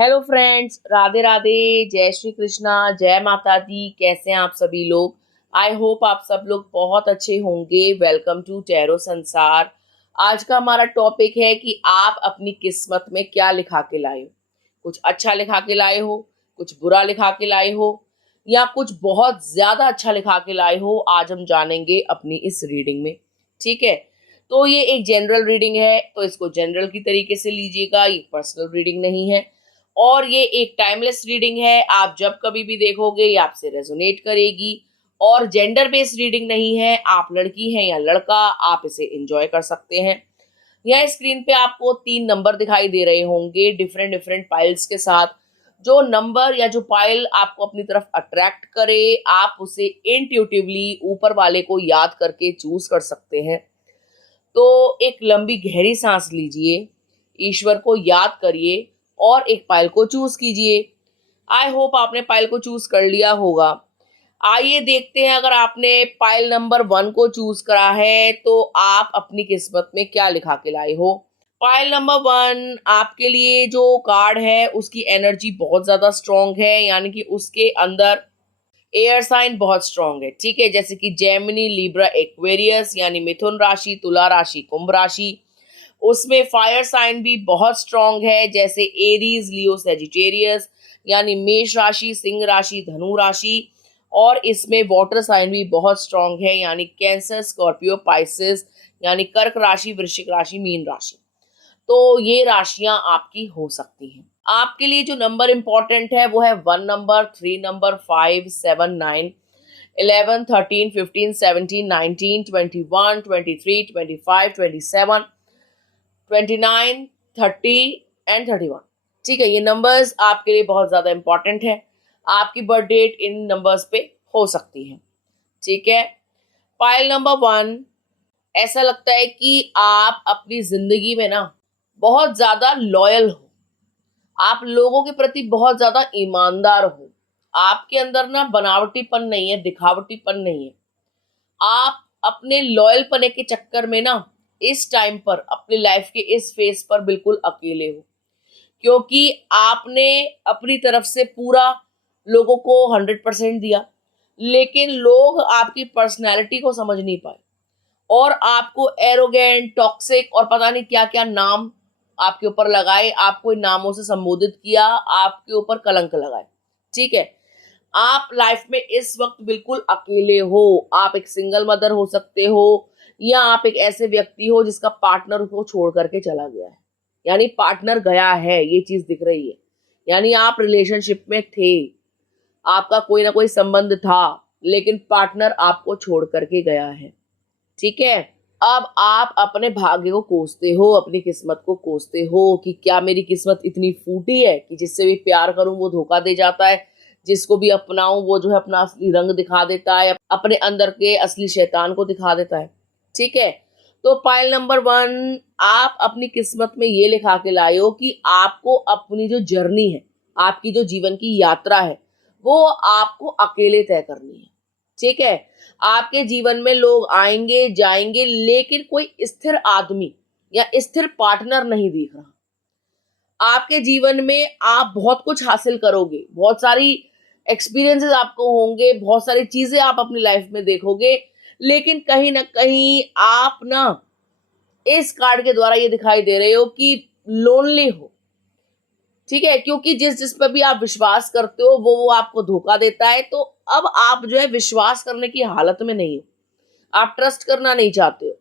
Hello friends, Radhe Radhe, जय श्री कृष्णा, जय माता दी। कैसे हैं आप सभी लोग? आई होप आप सब लोग बहुत अच्छे होंगे। वेलकम टू टैरो संसार। आज का हमारा टॉपिक है कि आप अपनी किस्मत में क्या लिखा के लाए हो। कुछ अच्छा लिखा के लाए हो, कुछ बुरा लिखा के लाए हो, या कुछ बहुत ज्यादा अच्छा लिखा के लाए हो। आज हम जानेंगे अपनी इस रीडिंग में। ठीक है, तो ये एक जनरल रीडिंग है, तो इसको जनरल की तरीके से लीजिएगा। ये पर्सनल रीडिंग नहीं है और ये एक टाइमलेस रीडिंग है। आप जब कभी भी देखोगे ये आपसे रेजोनेट करेगी। और जेंडर बेस्ड रीडिंग नहीं है। आप लड़की हैं या लड़का, आप इसे एंजॉय कर सकते हैं। यहाँ स्क्रीन पे आपको 3 नंबर दिखाई दे रहे होंगे डिफरेंट डिफरेंट पाइल्स के साथ। जो नंबर या जो पाइल आपको अपनी तरफ अट्रैक्ट करे, आप उसे इंट्यूटिवली ऊपर वाले को याद करके चूज कर सकते हैं। तो एक लंबी गहरी सांस लीजिए, ईश्वर को याद करिए और एक पाइल को चूज कीजिए। आई होप आपने पाइल को चूज कर लिया होगा। आइए देखते हैं, अगर आपने पाइल नंबर 1 को चूज करा है तो आप अपनी किस्मत में क्या लिखा के लाए हो। पाइल नंबर 1 आपके लिए जो कार्ड है उसकी एनर्जी बहुत ज्यादा स्ट्रांग है, यानी कि उसके अंदर एयर साइन बहुत स्ट्रांग है। ठीक है, जैसे कि जेमिनी, लिब्रा, एक्वेरियस यानी मिथुन राशि, तुला राशि, कुंभ राशि। उसमें फायर साइन भी बहुत स्ट्रांग है, जैसे एरीज, लियो, सेजिटेरियस यानी मेष राशि, सिंह राशि, धनु राशि। और इसमें वाटर साइन भी बहुत स्ट्रांग है, यानी कैंसर, स्कॉर्पियो, पाइसेस यानी कर्क राशि, वृश्चिक राशि, मीन राशि। तो ये राशियां आपकी हो सकती हैं। आपके लिए जो नंबर इंपॉर्टेंट है वो है 1 नंबर, 3 नंबर, 5, 7, 9, 11, 13, 15, 17, 19, 21, 23, 25, 27, 29, 30 एंड 31। ठीक है, ये नंबर्स आपके लिए बहुत ज्यादा इंपॉर्टेंट है। आपकी बर्थ डेट इन नंबर्स पे हो सकती है। ठीक है, पाइल नंबर 1, ऐसा लगता है कि आप अपनी जिंदगी में ना बहुत ज्यादा लॉयल हो। आप लोगों के प्रति बहुत ज्यादा ईमानदार हो। आपके अंदर ना बनावटीपन नहीं है, दिखावटीपन नहीं है। आप अपने लॉयल पने के चक्कर में ना इस टाइम पर, अपनी लाइफ के इस फेज पर बिल्कुल अकेले हो, क्योंकि आपने अपनी तरफ से पूरा लोगों को 100% दिया, लेकिन लोग आपकी पर्सनैलिटी को समझ नहीं पाए और आपको एरोगेंट, टॉक्सिक और पता नहीं क्या क्या नाम आपके ऊपर लगाए, आपको इन नामों से संबोधित किया, आपके ऊपर कलंक लगाए। ठीक है, आप लाइफ में इस वक्त बिल्कुल अकेले हो। आप एक सिंगल मदर हो सकते हो, या आप एक ऐसे व्यक्ति हो जिसका पार्टनर को छोड़ करके चला गया है, यानी पार्टनर गया है, ये चीज दिख रही है। यानी आप रिलेशनशिप में थे, आपका कोई ना कोई संबंध था, लेकिन पार्टनर आपको छोड़ करके गया है। ठीक है, अब आप अपने भाग्य को कोसते हो, अपनी किस्मत को कोसते हो कि क्या मेरी किस्मत इतनी फूटी है कि जिससे भी प्यार करूं वो धोखा दे जाता है, जिसको भी अपनाऊं वो जो है अपना असली रंग दिखा देता है, अपने अंदर के असली शैतान को दिखा देता है। ठीक है, तो पाइल नंबर 1, आप अपनी किस्मत में ये लिखा के लाए हो कि आपको अपनी जो जर्नी है, आपकी जो जीवन की यात्रा है, वो आपको अकेले तय करनी है। ठीक है, आपके जीवन में लोग आएंगे जाएंगे, लेकिन कोई स्थिर आदमी या स्थिर पार्टनर नहीं दिख रहा। आपके जीवन में आप बहुत कुछ हासिल करोगे, बहुत सारी एक्सपीरियंसेस आपको होंगे, बहुत सारी चीजें आप अपनी लाइफ में देखोगे, लेकिन कहीं ना कहीं आप ना इस कार्ड के द्वारा ये दिखाई दे रहे हो कि लोनली हो। ठीक है, क्योंकि जिस जिस पर भी आप विश्वास करते हो वो आपको धोखा देता है। तो अब आप जो है विश्वास करने की हालत में नहीं हो, आप ट्रस्ट करना नहीं चाहते हो,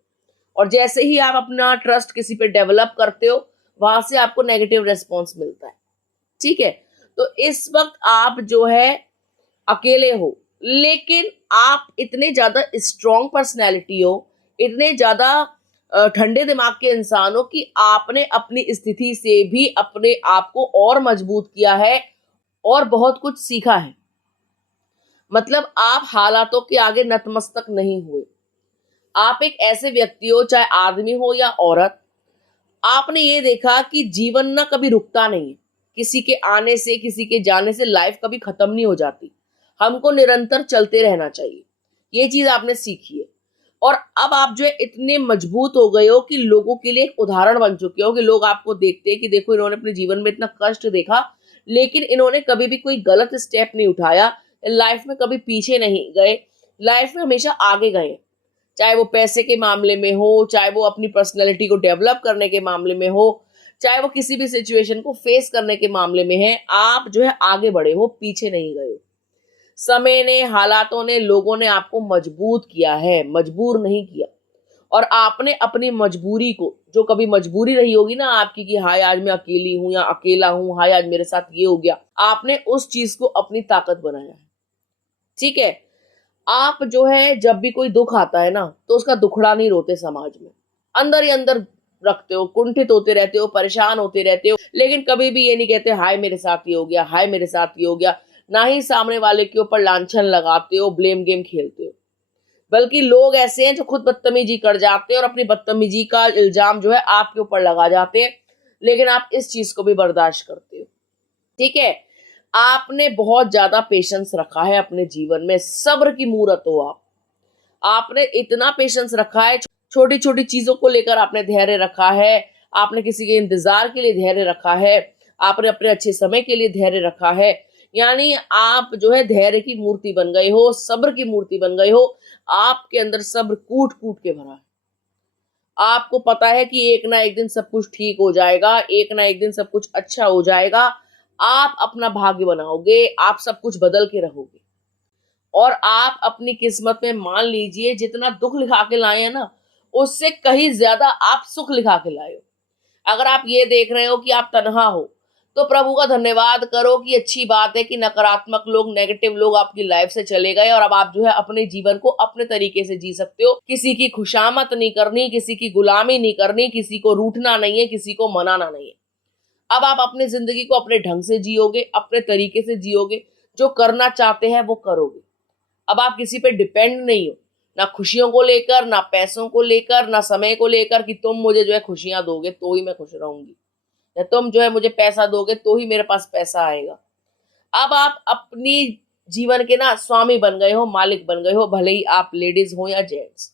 और जैसे ही आप अपना ट्रस्ट किसी पे डेवलप करते हो, वहां से आपको नेगेटिव रेस्पॉन्स मिलता है। ठीक है, तो इस वक्त आप जो है अकेले हो, लेकिन आप इतने ज्यादा स्ट्रॉन्ग पर्सनैलिटी हो, इतने ज्यादा ठंडे दिमाग के इंसान हो कि आपने अपनी स्थिति से भी अपने आप को और मजबूत किया है और बहुत कुछ सीखा है। मतलब आप हालातों के आगे नतमस्तक नहीं हुए। आप एक ऐसे व्यक्ति हो, चाहे आदमी हो या औरत, आपने ये देखा कि जीवन ना कभी रुकता नहीं है। किसी के आने से, किसी के जाने से लाइफ कभी खत्म नहीं हो जाती। हमको निरंतर चलते रहना चाहिए, ये चीज आपने सीखी है। और अब आप जो है इतने मजबूत हो गए हो कि लोगों के लिए एक उदाहरण बन चुके हो, कि लोग आपको देखते हैं कि देखो इन्होंने अपने जीवन में इतना कष्ट देखा, लेकिन इन्होंने कभी भी कोई गलत स्टेप नहीं उठाया, लाइफ में कभी पीछे नहीं गए, लाइफ में हमेशा आगे गए। चाहे वो पैसे के मामले में हो, चाहे वो अपनी पर्सनैलिटी को डेवलप करने के मामले में हो, चाहे वो किसी भी सिचुएशन को फेस करने के मामले में है, आप जो है आगे बढ़े हो, पीछे नहीं गए हो। समय ने, हालातों ने, लोगों ने आपको मजबूत किया है, मजबूर नहीं किया। और आपने अपनी मजबूरी को, जो कभी मजबूरी रही होगी ना आपकी कि हाय आज मैं अकेली हूं या अकेला हूं, हाय आज मेरे साथ ये हो गया, आपने उस चीज को अपनी ताकत बनाया है। ठीक है, आप जो है जब भी कोई दुख आता है ना, तो उसका दुखड़ा नहीं रोते समाज में, अंदर ही अंदर रखते हो, कुंठित होते रहते हो, परेशान होते रहते हो, लेकिन कभी भी ये नहीं कहते हाय मेरे साथ ये हो गया, हाय मेरे साथ ये हो गया। ना ही सामने वाले के ऊपर लांछन लगाते हो, ब्लेम गेम खेलते हो। बल्कि लोग ऐसे हैं जो खुद बदतमीजी कर जाते हैं और अपनी बदतमीजी का इल्जाम जो है आपके ऊपर लगा जाते हैं, लेकिन आप इस चीज को भी बर्दाश्त करते हो। ठीक है, आपने बहुत ज्यादा पेशेंस रखा है अपने जीवन में, सब्र की मूरत हो आप। आपने इतना पेशेंस रखा है, छोटी छोटी चीजों को लेकर आपने धैर्य रखा है, आपने किसी के इंतजार के लिए धैर्य रखा है, आपने अपने अच्छे समय के लिए धैर्य रखा है। यानी आप जो है धैर्य की मूर्ति बन गए हो, सब्र की मूर्ति बन गए हो। आपके अंदर सब्र कूट कूट के भरा है। आपको पता है कि एक ना एक दिन सब कुछ ठीक हो जाएगा, एक ना एक दिन सब कुछ अच्छा हो जाएगा। आप अपना भाग्य बनाओगे, आप सब कुछ बदल के रहोगे। और आप अपनी किस्मत में मान लीजिए जितना दुख लिखा के लाए हैं ना, उससे कहीं ज्यादा आप सुख लिखा के लाए हो। अगर आप ये देख रहे हो कि आप तन्हा हो, तो प्रभु का धन्यवाद करो कि अच्छी बात है कि नकारात्मक लोग, नेगेटिव लोग आपकी लाइफ से चले गए और अब आप जो है अपने जीवन को अपने तरीके से जी सकते हो। किसी की खुशामत नहीं करनी, किसी की गुलामी नहीं करनी, किसी को रूठना नहीं है, किसी को मनाना नहीं है। अब आप अपनी जिंदगी को अपने ढंग से जियोगे, अपने तरीके से जियोगे, जो करना चाहते हैं वो करोगे। अब आप किसी पे डिपेंड नहीं हो, ना खुशियों को लेकर, ना पैसों को लेकर, ना समय को लेकर कि तुम मुझे जो है खुशियां दोगे तो ही मैं खुश रहूंगी, या तुम जो है मुझे पैसा दोगे तो ही मेरे पास पैसा आएगा। अब आप अपनी जीवन के ना स्वामी बन गए हो, मालिक बन गए हो, भले ही आप लेडीज हो या जेंट्स।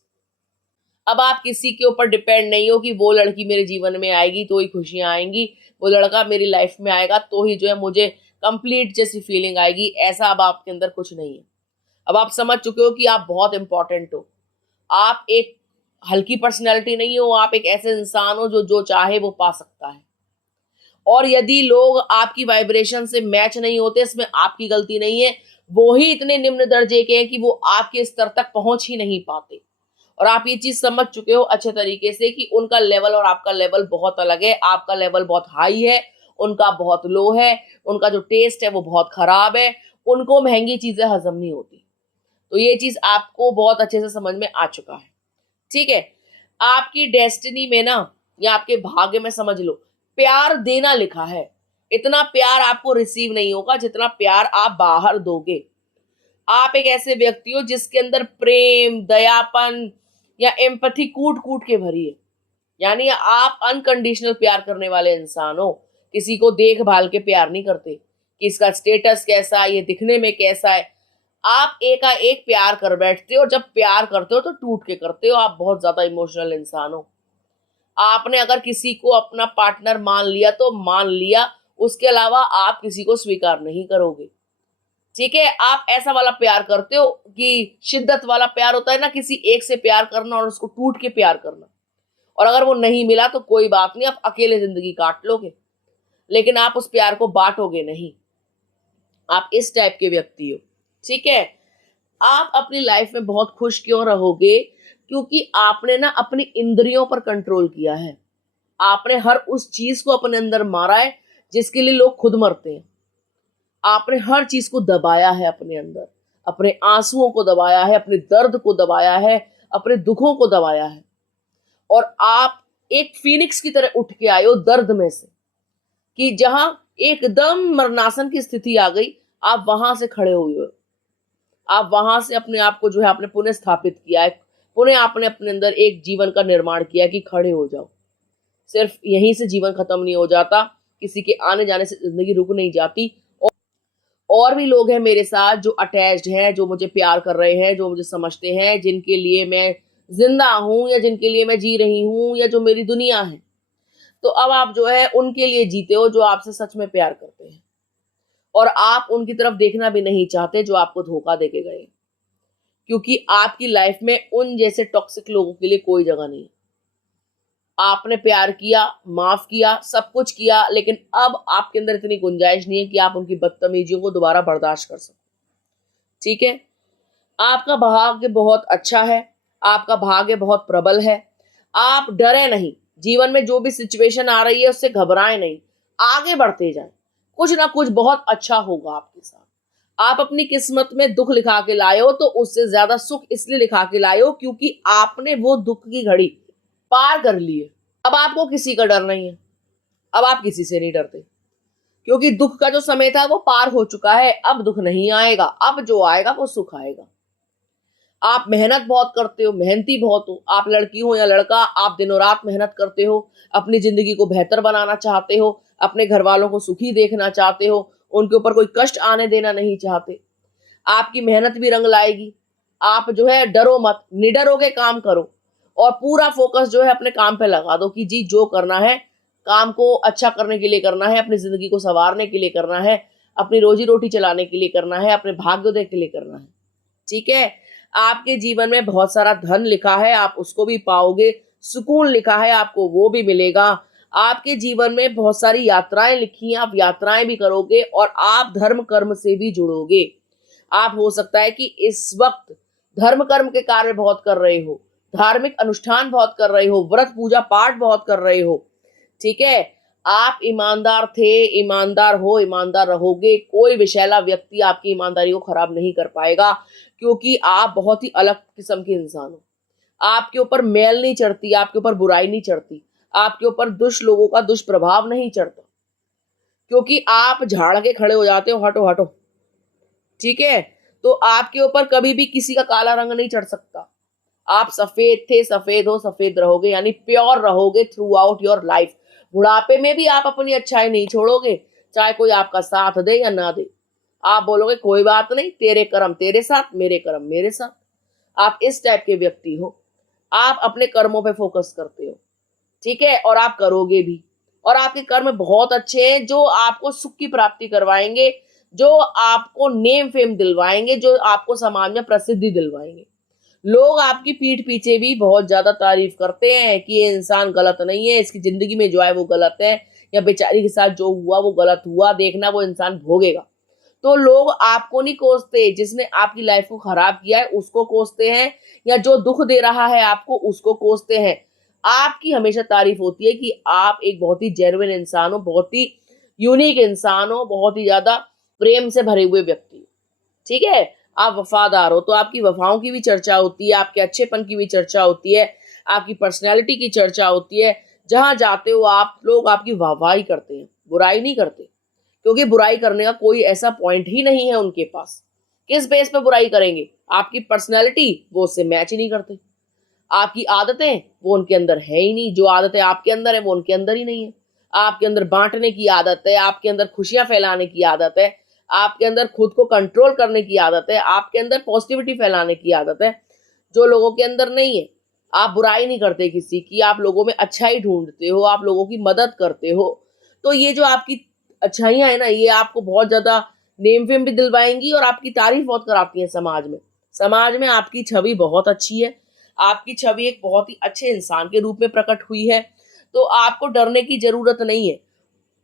अब आप किसी के ऊपर डिपेंड नहीं हो कि वो लड़की मेरे जीवन में आएगी तो ही खुशियां आएंगी, वो लड़का मेरी लाइफ में आएगा तो ही जो है मुझे कंप्लीट जैसी फीलिंग आएगी। ऐसा अब आपके अंदर कुछ नहीं है। अब आप समझ चुके हो कि आप बहुत इंपॉर्टेंट हो। आप एक हल्की पर्सनैलिटी नहीं हो, आप एक ऐसे इंसान हो जो जो चाहे वो पा सकता है। और यदि लोग आपकी वाइब्रेशन से मैच नहीं होते, इसमें आपकी गलती नहीं है, वो ही इतने निम्न दर्जे के हैं कि वो आपके स्तर तक पहुंच ही नहीं पाते। और आप ये चीज समझ चुके हो अच्छे तरीके से कि उनका लेवल और आपका लेवल बहुत अलग है। आपका लेवल बहुत हाई है, उनका बहुत लो है, उनका जो टेस्ट है वो बहुत खराब है, उनको महंगी चीजें हजम नहीं होती। तो ये चीज आपको बहुत अच्छे से समझ में आ चुका है। ठीक है, आपकी डेस्टिनी में ना, या आपके भाग्य में समझ लो, प्यार देना लिखा है। इतना प्यार आपको रिसीव नहीं होगा जितना प्यार आप बाहर दोगे। आप एक ऐसे व्यक्ति हो जिसके अंदर प्रेम, दयापन या एम्पैथी कूट कूट के भरी है। यानी आप अनकंडीशनल प्यार करने वाले इंसान हो। किसी को देखभाल के प्यार नहीं करते कि इसका स्टेटस कैसा है, ये दिखने में कैसा है। आप एकाएक प्यार कर बैठते हो, और जब प्यार करते हो तो टूट के करते हो। आप बहुत ज्यादा इमोशनल इंसान हो। आपने अगर किसी को अपना पार्टनर मान लिया तो मान लिया, उसके अलावा आप किसी को स्वीकार नहीं करोगे। ठीक है, आप ऐसा वाला प्यार करते हो कि शिद्दत वाला प्यार होता है ना, किसी एक से प्यार करना और उसको टूट के प्यार करना। और अगर वो नहीं मिला तो कोई बात नहीं, आप अकेले जिंदगी काट लोगे, लेकिन आप उस प्यार को बांटोगे नहीं। आप इस टाइप के व्यक्ति हो। ठीक है, आप अपनी लाइफ में बहुत खुश क्यों रहोगे? क्योंकि आपने ना अपनी इंद्रियों पर कंट्रोल किया है। आपने हर उस चीज को अपने अंदर मारा है जिसके लिए लोग खुद मरते हैं। आपने हर चीज को दबाया है अपने अंदर, अपने आंसुओं को दबाया है, अपने दर्द को दबाया है, अपने दुखों को दबाया है। और आप एक फीनिक्स की तरह उठ के आए हो दर्द में से, कि जहां एकदम मरणासन की स्थिति आ गई, आप वहां से खड़े हुए हो। आप वहां से अपने आप को जो है आपने पुनः स्थापित किया है, पुनः आपने अपने अंदर एक जीवन का निर्माण किया कि खड़े हो जाओ। सिर्फ यहीं से जीवन खत्म नहीं हो जाता, किसी के आने जाने से जिंदगी रुक नहीं जाती। और भी लोग हैं मेरे साथ जो अटैच्ड हैं, जो मुझे प्यार कर रहे हैं, जो मुझे समझते हैं, जिनके लिए मैं जिंदा हूं या जिनके लिए मैं जी रही हूं या जो मेरी दुनिया है। तो अब आप जो है उनके लिए जीते हो जो आपसे सच में प्यार करते हैं। और आप उनकी तरफ देखना भी नहीं चाहते जो आपको धोखा देके गए, क्योंकि आपकी लाइफ में उन जैसे टॉक्सिक लोगों के लिए कोई जगह नहीं है। आपने प्यार किया, माफ किया, सब कुछ किया, लेकिन अब आपके अंदर इतनी गुंजाइश नहीं है कि आप उनकी बदतमीजियों को दोबारा बर्दाश्त कर सको। ठीक है, आपका भाग्य बहुत अच्छा है, आपका भाग्य बहुत प्रबल है। आप डरे नहीं, जीवन में जो भी सिचुएशन आ रही है उससे घबराएं नहीं, आगे बढ़ते जाएं। कुछ ना कुछ बहुत अच्छा होगा आपके साथ। आप अपनी किस्मत में दुख लिखा के लाए हो, तो उससे ज्यादा सुख इसलिए लिखा के लाए हो क्योंकि आपने वो दुख की घड़ी पार कर ली है। अब आपको किसी का डर नहीं है, अब आप किसी से नहीं डरते, क्योंकि दुख का जो समय था वो पार हो चुका है। अब दुख नहीं आएगा, अब जो आएगा वो सुख आएगा। आप मेहनत बहुत करते हो, मेहनती बहुत हो, आप लड़की हो या लड़का, आप दिनों रात मेहनत करते हो, अपनी जिंदगी को बेहतर बनाना चाहते हो, अपने घर वालों को सुखी देखना चाहते हो, उनके ऊपर कोई कष्ट आने देना नहीं चाहते। आपकी मेहनत भी रंग लाएगी। आप जो है डरो मत, निडर होके काम करो और पूरा फोकस जो है अपने काम पे लगा दो कि जी जो करना है काम को अच्छा करने के लिए करना है, अपनी जिंदगी को संवारने के लिए करना है, अपनी रोजी रोटी चलाने के लिए करना है, अपने भाग्योदय के लिए करना है। ठीक है, आपके जीवन में बहुत सारा धन लिखा है, आप उसको भी पाओगे। सुकून लिखा है, आपको वो भी मिलेगा। आपके जीवन में बहुत सारी यात्राएं लिखी हैं, आप यात्राएं भी करोगे और आप धर्म कर्म से भी जुड़ोगे। आप हो सकता है कि इस वक्त धर्म कर्म के कार्य बहुत कर रहे हो, धार्मिक अनुष्ठान बहुत कर रहे हो, व्रत पूजा पाठ बहुत कर रहे हो। ठीक है, आप ईमानदार थे, ईमानदार हो, ईमानदार रहोगे। कोई विषैला व्यक्ति आपकी ईमानदारी को खराब नहीं कर पाएगा, क्योंकि आप बहुत ही अलग किस्म के इंसान हो। आपके ऊपर मैल नहीं चढ़ती, आपके ऊपर बुराई नहीं चढ़ती, आपके ऊपर दुष्ट लोगों का दुष्प्रभाव नहीं चढ़ता, क्योंकि आप झाड़ के खड़े हो जाते हो, हटो हटो। ठीक है, तो आपके ऊपर कभी भी किसी का काला रंग नहीं चढ़ सकता। आप सफेद थे, सफेद हो, सफेद रहोगे, यानी प्योर रहोगे थ्रू आउट योर लाइफ। बुढ़ापे में भी आप अपनी अच्छाई नहीं छोड़ोगे, चाहे कोई आपका साथ दे या ना दे। आप बोलोगे कोई बात नहीं, तेरे कर्म तेरे साथ, मेरे कर्म मेरे साथ। आप इस टाइप के व्यक्ति हो। आप अपने कर्मों पे फोकस करते हो। ठीक है, और आप करोगे भी। और आपके कर्म बहुत अच्छे हैं जो आपको सुख की प्राप्ति करवाएंगे, जो आपको नेम फेम दिलवाएंगे, जो आपको समाज में प्रसिद्धि दिलवाएंगे। लोग आपकी पीठ पीछे भी बहुत ज्यादा तारीफ करते हैं कि ये इंसान गलत नहीं है, इसकी जिंदगी में जो है वो गलत है, या बेचारी के साथ जो हुआ वो गलत हुआ, देखना वो इंसान भोगेगा। तो लोग आपको नहीं कोसते, जिसने आपकी लाइफ को खराब किया है उसको कोसते हैं, या जो दुख दे रहा है आपको उसको कोसते हैं। आपकी हमेशा तारीफ होती है कि आप एक बहुत ही जेन्युइन इंसान हो, बहुत ही यूनिक इंसान हो, बहुत ही ज्यादा प्रेम से भरे हुए व्यक्ति हो। ठीक है, आप वफादार हो, तो आपकी वफाओं की भी चर्चा होती है, आपके अच्छेपन की भी चर्चा होती है, आपकी पर्सनैलिटी की चर्चा होती है। जहां जाते हो आप लोग आपकी वाहवाही करते हैं, बुराई नहीं करते, क्योंकि बुराई करने का कोई ऐसा पॉइंट ही नहीं है उनके पास। किस बेस पे बुराई करेंगे? आपकी पर्सनैलिटी वो उससे मैच ही नहीं करते, आपकी आदतें वो उनके अंदर है ही नहीं, जो आदतें आपके अंदर है वो उनके अंदर ही नहीं है। आपके अंदर बांटने की आदत है, आपके अंदर खुशियां फैलाने की आदत है, आपके अंदर खुद को कंट्रोल करने की आदत है, आपके अंदर पॉजिटिविटी फैलाने की आदत है, जो लोगों के अंदर नहीं है। आप बुराई नहीं करते किसी की, आप लोगों में अच्छाई ढूंढते हो, आप लोगों की मदद करते हो। तो ये जो आपकी अच्छाइयां है ना, ये आपको बहुत ज्यादा नेम फेम भी दिलवाएंगी और आपकी तारीफ बहुत कराती है समाज में। समाज में आपकी छवि बहुत अच्छी है, आपकी छवि एक बहुत ही अच्छे इंसान के रूप में प्रकट हुई है। तो आपको डरने की जरूरत नहीं है।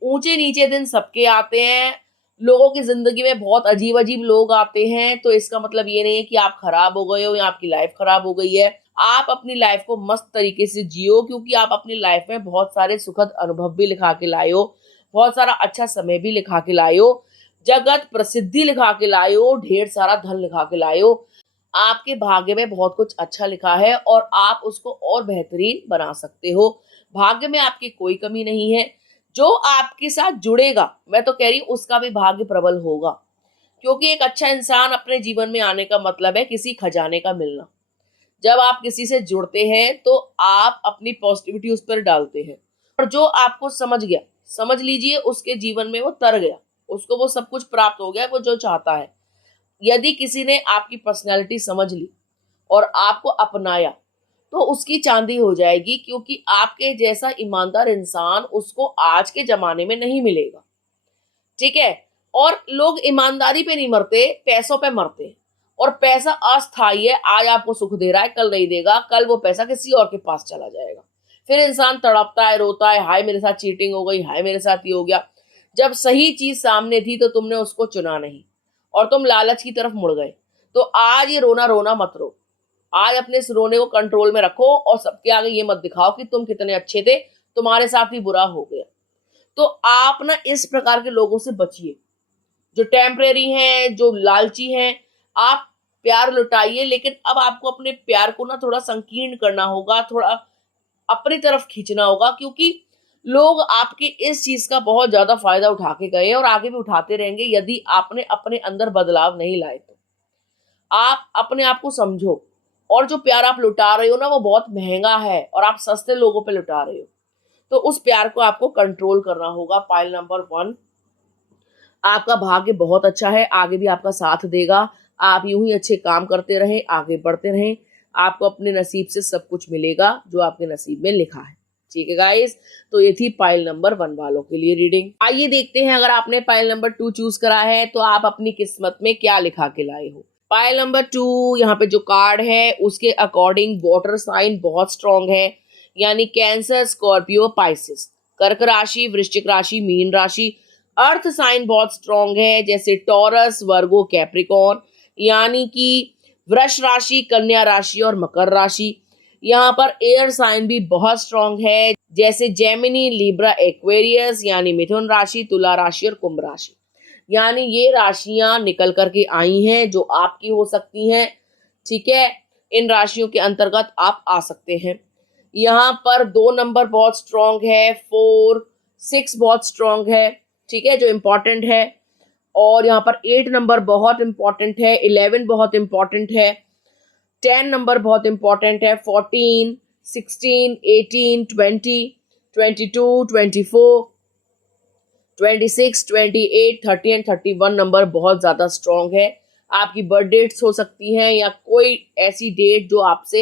ऊंचे नीचे दिन सबके आते हैं, लोगों की जिंदगी में बहुत अजीब अजीब लोग आते हैं, तो इसका मतलब ये नहीं है कि आप खराब हो गए हो या आपकी लाइफ खराब हो गई है। आप अपनी लाइफ को मस्त तरीके से जियो, क्योंकि आप अपनी लाइफ में बहुत सारे सुखद अनुभव भी लिखा के लाए हो, बहुत सारा अच्छा समय भी लिखा के लाए हो, जगत प्रसिद्धि लिखा के लाए हो, ढेर सारा धन लिखा के लाए हो। आपके भाग्य में बहुत कुछ अच्छा लिखा है और आप उसको और बेहतरीन बना सकते हो। भाग्य में आपकी कोई कमी नहीं है। जो आपके साथ जुड़ेगा, मैं तो कह रही हूँ, उसका भी भाग्य प्रबल होगा, क्योंकि एक अच्छा इंसान अपने जीवन में आने का मतलब है किसी खजाने का मिलना। जब आप किसी से जुड़ते हैं तो आप अपनी पॉजिटिविटी उस पर डालते हैं, और जो आपको समझ गया, समझ लीजिए उसके जीवन में वो तर गया, उसको वो सब कुछ प्राप्त हो गया वो जो चाहता है। यदि किसी ने आपकी पर्सनैलिटी समझ ली और आपको अपनाया, तो उसकी चांदी हो जाएगी, क्योंकि आपके जैसा ईमानदार इंसान उसको आज के जमाने में नहीं मिलेगा। ठीक है, और लोग ईमानदारी पे नहीं मरते, पैसों पे मरते हैं। और पैसा अस्थायी है, आज आपको सुख दे रहा है, कल नहीं देगा, कल वो पैसा किसी और के पास चला जाएगा। फिर इंसान तड़पता है, रोता है, हाय मेरे साथ चीटिंग हो गई, हाय मेरे साथ ये हो गया। जब सही चीज सामने थी तो तुमने उसको चुना नहीं और तुम लालच की तरफ मुड़ गए। तो आज ये रोना रोना मत रो, आज अपने इस रोने को कंट्रोल में रखो और सबके आगे ये मत दिखाओ कि तुम कितने अच्छे थे, तुम्हारे साथ ही बुरा हो गया। तो आप ना इस प्रकार के लोगों से बचिए, जो टेम्परेरी हैं, जो लालची हैं। आप प्यार लुटाइए, लेकिन अब आपको अपने प्यार को ना थोड़ा संकीर्ण करना होगा, थोड़ा अपनी तरफ खींचना होगा, क्योंकि लोग आपके इस चीज का बहुत ज्यादा फायदा उठा के गए और आगे भी उठाते रहेंगे यदि आपने अपने अंदर बदलाव नहीं लाए तो। आप अपने आप को समझो, और जो प्यार आप लुटा रहे हो ना वो बहुत महंगा है और आप सस्ते लोगों पे लुटा रहे हो। तो उस प्यार को आपको कंट्रोल करना होगा। पाइल नंबर 1, आपका भाग्य बहुत अच्छा है, आगे भी आपका साथ देगा। आप यूं ही अच्छे काम करते रहें, आगे बढ़ते रहें, आपको अपने नसीब से सब कुछ मिलेगा जो आपके नसीब में लिखा है। ठीक है गाइस, तो ये थी पाइल नंबर 1 वालों के लिए रीडिंग। आइए देखते हैं, अगर आपने पाइल नंबर 2 चूज करा है तो आप अपनी किस्मत में क्या लिखा के लाए हो। पाइल नंबर 2, यहाँ पे जो कार्ड है उसके अकॉर्डिंग वाटर साइन बहुत स्ट्रांग है, यानी कैंसर, स्कॉर्पियो, पाइसिस। कर्क राशि, वृश्चिक राशि, मीन राशि। अर्थ साइन बहुत स्ट्रांग है, जैसे टॉरस, वर्गो, कैप्रिकॉर्न, यानी कि वृष राशि, कन्या राशि और मकर राशि। यहाँ पर एयर साइन भी बहुत स्ट्रांग है, जैसे जेमिनी, लिब्रा, एक्वेरियस, यानी मिथुन राशि, तुला राशि और कुंभ राशि। यानी ये राशियां निकल करके आई हैं जो आपकी हो सकती हैं। ठीक है, इन राशियों के अंतर्गत आप आ सकते हैं। यहाँ पर 2 नंबर बहुत स्ट्रांग है, 4, 6 बहुत स्ट्रांग है, ठीक है, जो इम्पोर्टेंट है। और यहाँ पर 8 नंबर बहुत इंपॉर्टेंट है, 11 बहुत इंपॉर्टेंट है, 10 नंबर बहुत इंपॉर्टेंट है, 14, 16, 18, 20, 22, 24, 26, 28, 30 एंड 31 नंबर बहुत ज्यादा स्ट्रांग है। आपकी बर्थ डेट्स हो सकती हैं या कोई ऐसी डेट जो आपसे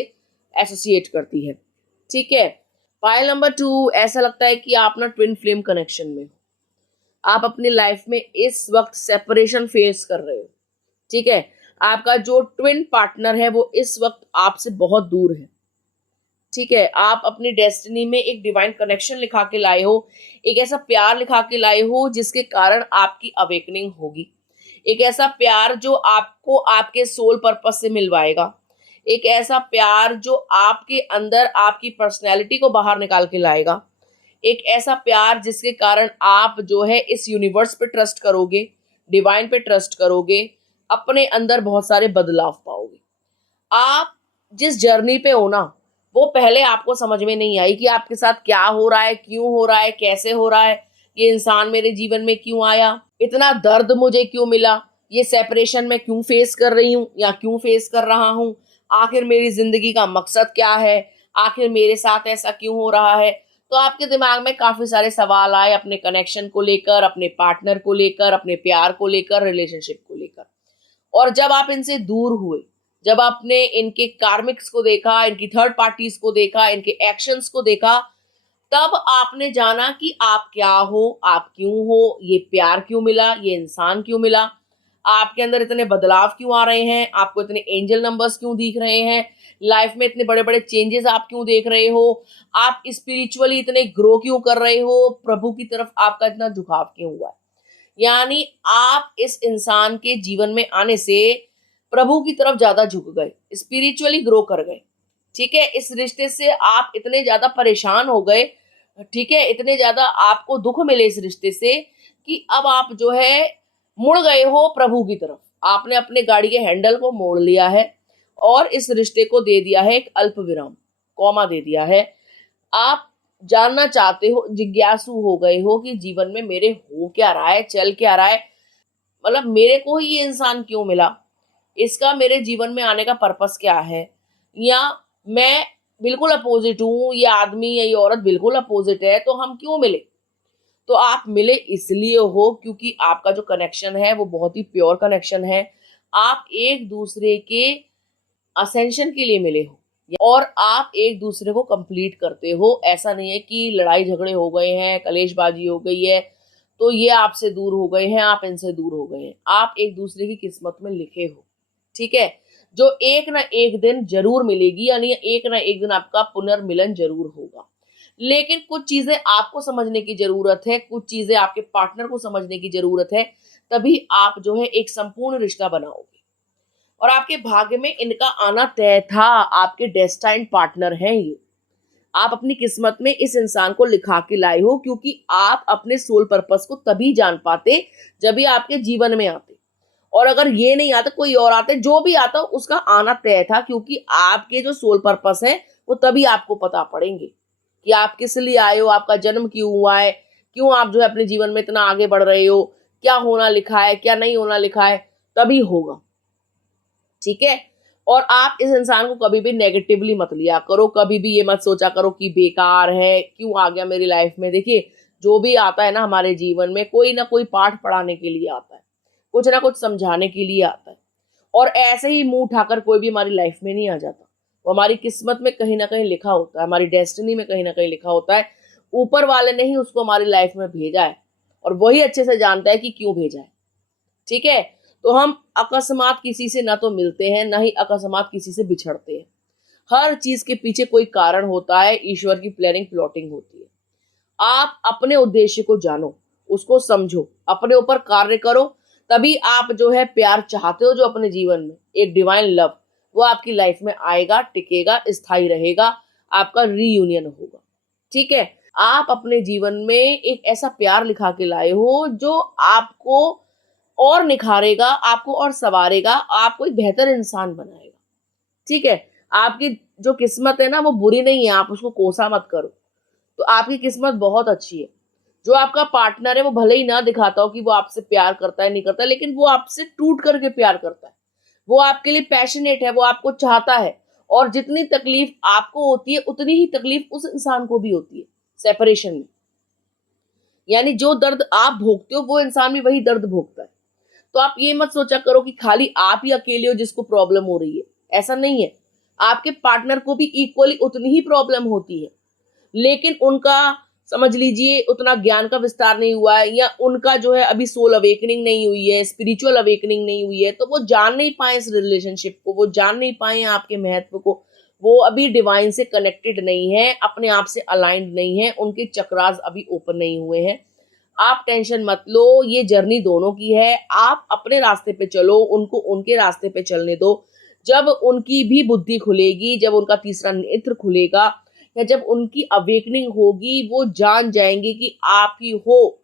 एसोसिएट करती है। ठीक है, फाइल नंबर 2, ऐसा लगता है कि आप ना ट्विन फ्लेम कनेक्शन में हो। आप अपनी लाइफ में इस वक्त सेपरेशन फेस कर रहे हो। ठीक है, आपका जो ट्विन पार्टनर है वो इस वक्त आपसे बहुत दूर है। ठीक है, आप अपनी डेस्टिनी में एक डिवाइन कनेक्शन लिखा के लाए हो, एक ऐसा प्यार लिखा के लाए हो जिसके कारण आपकी अवेकनिंग होगी। एक ऐसा प्यार जो आपको आपके सोल पर्पस से मिलवाएगा। एक ऐसा प्यार जो आपके अंदर आपकी पर्सनैलिटी को बाहर निकाल के लाएगा। एक ऐसा प्यार जिसके कारण आप जो है इस यूनिवर्स पे ट्रस्ट करोगे, डिवाइन पे ट्रस्ट करोगे, अपने अंदर बहुत सारे बदलाव पाओगे। आप जिस जर्नी पे हो ना, वो पहले आपको समझ में नहीं आई कि आपके साथ क्या हो रहा है, क्यों हो रहा है, कैसे हो रहा है, ये इंसान मेरे जीवन में क्यों आया, इतना दर्द मुझे क्यों मिला, ये सेपरेशन मैं क्यों फेस कर रही हूँ या क्यों फेस कर रहा हूँ, आखिर मेरी जिंदगी का मकसद क्या है, आखिर मेरे साथ ऐसा क्यों हो रहा है। तो आपके दिमाग में काफी सारे सवाल आए अपने कनेक्शन को लेकर, अपने पार्टनर को लेकर, अपने प्यार को लेकर, रिलेशनशिप को लेकर। और जब आप इनसे दूर हुए, जब आपने इनके कार्मिक्स को देखा, इनकी थर्ड पार्टीज को देखा, इनके एक्शंस को देखा, तब आपने जाना कि आप क्या हो, आप क्यों हो, ये प्यार क्यों मिला, ये इंसान क्यों मिला, आपके अंदर इतने बदलाव क्यों आ रहे हैं, आपको इतने एंजल नंबर्स क्यों दिख रहे हैं, लाइफ में इतने बड़े बड़े चेंजेस आप क्यों देख रहे हो, आप स्पिरिचुअली इतने ग्रो क्यों कर रहे हो, प्रभु की तरफ आपका इतना झुकाव क्यों हुआ है। यानी आप इस इंसान के जीवन में आने से प्रभु की तरफ ज्यादा झुक गए, स्पिरिचुअली ग्रो कर गए। ठीक है, इस रिश्ते से आप इतने ज्यादा परेशान हो गए, ठीक है, इतने ज्यादा आपको दुख मिले इस रिश्ते से कि अब आप जो है मुड़ गए हो प्रभु की तरफ। आपने अपने गाड़ी के हैंडल को मोड़ लिया है और इस रिश्ते को दे दिया है एक अल्प विराम, कॉमा दे दिया है। आप जानना चाहते हो, जिज्ञासु हो गए हो कि जीवन में मेरे हो क्या रहा है, चल क्या रहा है, मतलब मेरे को ही ये इंसान क्यों मिला, इसका मेरे जीवन में आने का पर्पस क्या है, या मैं बिल्कुल अपोजिट हूँ, ये आदमी या ये औरत बिल्कुल अपोजिट है, तो हम क्यों मिले। तो आप मिले इसलिए हो क्योंकि आपका जो कनेक्शन है वो बहुत ही प्योर कनेक्शन है। आप एक दूसरे के असेंशन के लिए मिले हो और आप एक दूसरे को कंप्लीट करते हो। ऐसा नहीं है कि लड़ाई झगड़े हो गए हैं, कलेशबाजी हो गई है तो ये आपसे दूर हो गए हैं, आप इनसे दूर हो गए हैं, आप एक दूसरे की किस्मत में लिखे हो, ठीक है, जो एक ना एक दिन जरूर मिलेगी, यानी एक ना एक दिन आपका पुनर्मिलन जरूर होगा। लेकिन कुछ चीजें आपको समझने की जरूरत है, कुछ चीजें आपके पार्टनर को समझने की जरूरत है, तभी आप जो है एक संपूर्ण रिश्ता बनाओगे। और आपके भाग्य में इनका आना तय था, आपके डेस्टाइन्ड पार्टनर हैं ये। आप अपनी किस्मत में इस इंसान को लिखा के लाए हो, क्योंकि आप अपने सोल पर्पस को तभी जान पाते जब ये आपके जीवन में आते। और अगर ये नहीं आता, कोई और आते, जो भी आता उसका आना तय था, क्योंकि आपके जो सोल पर्पस है वो तभी आपको पता पड़ेंगे कि आप किस लिए आए हो, आपका जन्म क्यों हुआ है, क्यों आप जो है अपने जीवन में इतना आगे बढ़ रहे हो, क्या होना लिखा है, क्या नहीं होना लिखा है, तभी होगा, ठीक है। और आप इस इंसान को कभी भी नेगेटिवली मत लिया करो, कभी भी ये मत सोचा करो कि बेकार है, क्यों आ गया मेरी लाइफ में। देखिए, जो भी आता है ना हमारे जीवन में, कोई ना कोई पाठ पढ़ाने के लिए आता है, कुछ ना कुछ समझाने के लिए आता है। और ऐसे ही मुंह उठाकर कोई भी हमारी लाइफ में नहीं आ जाता, वो हमारी किस्मत में कहीं ना कहीं लिखा होता है, हमारी डेस्टिनी में कहीं ना कहीं लिखा होता है। ऊपर वाले ने ही उसको हमारी लाइफ में भेजा है, और वही अच्छे से जानता है कि क्यों भेजा है, ठीक है। तो हम अकस्मात किसी से ना तो मिलते हैं, ना ही अकस्मात किसी से बिछड़ते हैं। हर चीज के पीछे कोई कारण होता है, ईश्वर की प्लानिंग प्लॉटिंग होती है। आप अपने उद्देश्य को जानो, उसको समझो, अपने ऊपर कार्य करो, तभी आप जो है प्यार चाहते हो जो अपने जीवन में, एक डिवाइन लव, वो आपकी लाइफ में आएगा, टिकेगा, स्थायी रहेगा, आपका रीयूनियन होगा, ठीक है। आप अपने जीवन में एक ऐसा प्यार लिखा के लाए हो जो आपको और निखारेगा, आपको और संवारेगा, आपको एक बेहतर इंसान बनाएगा, ठीक है। आपकी जो किस्मत है ना वो बुरी नहीं है, आप उसको कोसा मत करो। तो आपकी किस्मत बहुत अच्छी है। जो आपका पार्टनर है वो भले ही ना दिखाता हो कि वो आपसे प्यार करता है, नहीं करता, लेकिन वो आपसे टूट करके प्यार करता है, वो आपके लिए पैशनेट है, वो आपको चाहता है। और जितनी तकलीफ आपको होती है उतनी ही तकलीफ उस इंसान को भी होती है सेपरेशन में। यानी जो दर्द आप भोगते हो वो इंसान भी वही दर्द भोगता है। तो आप ये मत सोचा करो कि खाली आप ही अकेले हो जिसको प्रॉब्लम हो रही है, ऐसा नहीं है। आपके पार्टनर को भी इक्वली उतनी ही प्रॉब्लम होती है, लेकिन उनका समझ लीजिए उतना ज्ञान का विस्तार नहीं हुआ है, या उनका जो है अभी सोल अवेकनिंग नहीं हुई है, स्पिरिचुअल अवेकनिंग नहीं हुई है, तो वो जान नहीं पाए इस रिलेशनशिप को, वो जान नहीं पाए आपके महत्व को, वो अभी डिवाइन से कनेक्टेड नहीं है, अपने आप से अलाइंड नहीं है, उनके चक्रास अभी ओपन नहीं हुए हैं। आप टेंशन मत लो, ये जर्नी दोनों की है, आप अपने रास्ते पे चलो, उनको उनके रास्ते पे चलने दो। जब उनकी भी बुद्धि खुलेगी, जब उनका तीसरा नेत्र खुलेगा, या जब उनकी अवेकनिंग होगी, वो जान जाएंगे कि आप ही हो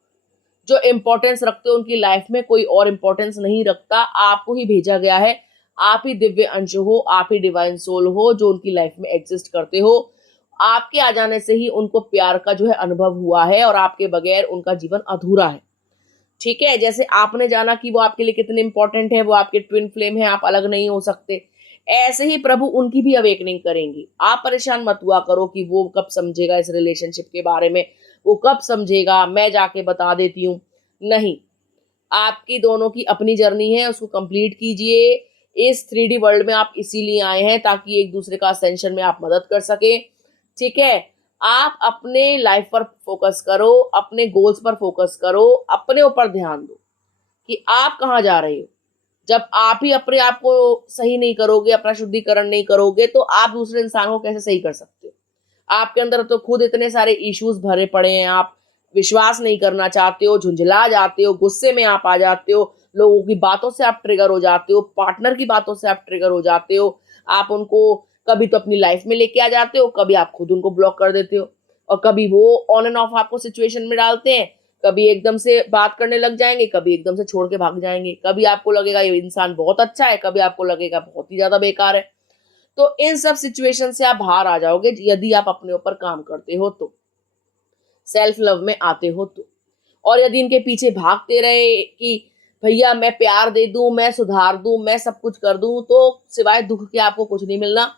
जो इम्पोर्टेंस रखते हो उनकी लाइफ में, कोई और इम्पोर्टेंस नहीं रखता, आपको ही भेजा गया है, आप ही दिव्य अंश हो, आप ही डिवाइन सोल हो जो उनकी लाइफ में एग्जिस्ट करते हो। आपके आ जाने से ही उनको प्यार का जो है अनुभव हुआ है, और आपके बगैर उनका जीवन अधूरा है, ठीक है। जैसे आपने जाना कि वो आपके लिए कितने इंपॉर्टेंट है, वो आपके ट्विन फ्लेम है, आप अलग नहीं हो सकते, ऐसे ही प्रभु उनकी भी अवेकनिंग करेंगी। आप परेशान मत हुआ करो कि वो कब समझेगा इस रिलेशनशिप के बारे में, वो कब समझेगा, मैं जाके बता देती हूँ, नहीं। आपकी दोनों की अपनी जर्नी है, उसको कंप्लीट कीजिए। इस 3D वर्ल्ड में आप इसीलिए आए हैं ताकि एक दूसरे का असेंशन में आप मदद कर सके, ठीक है। आप अपने लाइफ पर फोकस करो, अपने गोल्स पर फोकस करो, अपने ऊपर ध्यान दो कि आप कहाँ जा रहे हो। जब आप ही अपने आप को सही नहीं करोगे, अपना शुद्धिकरण नहीं करोगे, तो आप दूसरे इंसान को कैसे सही कर सकते हो। आपके अंदर तो खुद इतने सारे इश्यूज भरे पड़े हैं, आप विश्वास नहीं करना चाहते हो, झुंझला जाते हो, गुस्से में आप आ जाते हो, लोगों की बातों से आप ट्रिगर हो जाते हो, पार्टनर की बातों से आप ट्रिगर हो जाते हो। आप उनको कभी तो अपनी लाइफ में लेके आ जाते हो, कभी आप खुद उनको ब्लॉक कर देते हो, और कभी वो ऑन एंड ऑफ आपको सिचुएशन में डालते हैं। कभी एकदम से बात करने लग जाएंगे, कभी एकदम से छोड़ के भाग जाएंगे, कभी आपको लगेगा ये इंसान बहुत अच्छा है, कभी आपको लगेगा बहुत ही ज्यादा बेकार है। तो इन सब सिचुएशन से आप बाहर आ जाओगे यदि आप अपने ऊपर काम करते हो तो, सेल्फ लव में आते हो तो। और यदि इनके पीछे भागते रहे कि भैया मैं प्यार दे दूं, मैं सुधार दूं, मैं सब कुछ कर दूं, तो सिवाय दुख के आपको कुछ नहीं मिलना।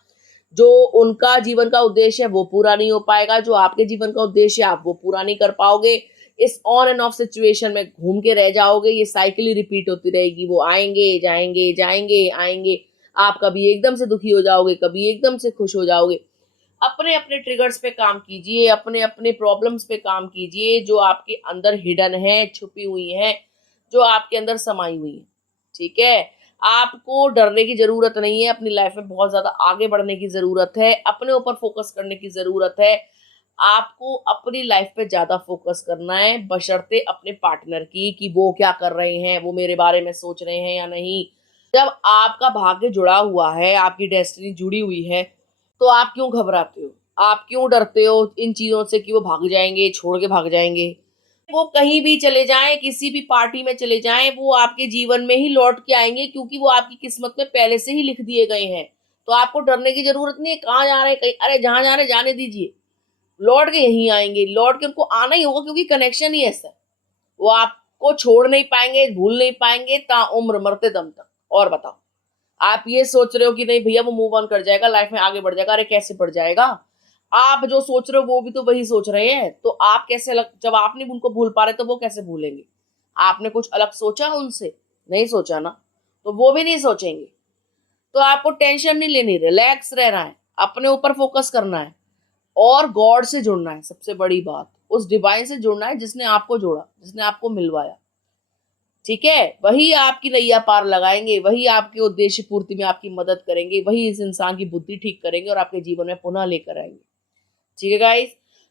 जो उनका जीवन का उद्देश्य है वो पूरा नहीं हो पाएगा, जो आपके जीवन का उद्देश्य है आप वो पूरा नहीं कर पाओगे। इस ऑन एंड ऑफ सिचुएशन में घूम के रह जाओगे, ये साइकिल ही रिपीट होती रहेगी। वो आएंगे जाएंगे, जाएंगे आएंगे, आप कभी एकदम से दुखी हो जाओगे, कभी एकदम से खुश हो जाओगे। अपने अपने ट्रिगर्स पे काम कीजिए, अपने अपने प्रॉब्लम्स पे काम कीजिए जो आपके अंदर हिडन है, छुपी हुई हैं, जो आपके अंदर समाई हुई हैं। ठीक है, आपको डरने की जरूरत नहीं है, अपनी लाइफ में बहुत ज्यादा आगे बढ़ने की जरूरत है, अपने ऊपर फोकस करने की जरूरत है। आपको अपनी लाइफ पे ज्यादा फोकस करना है, बशर्ते अपने पार्टनर की कि वो क्या कर रहे हैं, वो मेरे बारे में सोच रहे हैं या नहीं। जब आपका भाग्य जुड़ा हुआ है, आपकी डेस्टिनी जुड़ी हुई है, तो आप क्यों घबराते हो, आप क्यों डरते हो इन चीजों से कि वो भाग जाएंगे, छोड़ के भाग जाएंगे। वो कहीं भी चले जाएं, किसी भी पार्टी में चले जाएं, वो आपके जीवन में ही लौट के आएंगे, क्योंकि वो आपकी किस्मत में पहले से ही लिख दिए गए हैं। तो आपको डरने की जरूरत नहीं है। कहाँ जा रहे हैं, कहीं, अरे जहां जा रहे हैं जाने दीजिए, लौट के यहीं आएंगे, लौट के उनको आना ही होगा, क्योंकि कनेक्शन ही ऐसा है। वो आपको छोड़ नहीं पाएंगे, भूल नहीं पाएंगे ताउम्र, मरते दम तक। और बताओ, आप ये सोच रहे हो कि नहीं भैया वो मूव ऑन कर जाएगा, लाइफ में आगे बढ़ जाएगा, अरे कैसे बढ़ जाएगा। आप जो सोच रहे हो वो भी तो वही सोच रहे हैं, तो आप कैसे अलग, जब आप नहीं उनको भूल पा रहे तो वो कैसे भूलेंगे। आपने कुछ अलग सोचा उनसे, नहीं सोचा ना, तो वो भी नहीं सोचेंगे। तो आपको टेंशन नहीं लेनी, रिलैक्स रहना है, अपने ऊपर फोकस करना है और गॉड से जुड़ना है। सबसे बड़ी बात, उस डिवाइन से जुड़ना है जिसने आपको जोड़ा, जिसने आपको मिलवाया। ठीक है, वही आपकी नैया पार लगाएंगे, वही आपके उद्देश्य पूर्ति में आपकी मदद करेंगे, वही इस इंसान की बुद्धि ठीक करेंगे और आपके जीवन में पुनः लेकर आएंगे। ठीक है गाइस,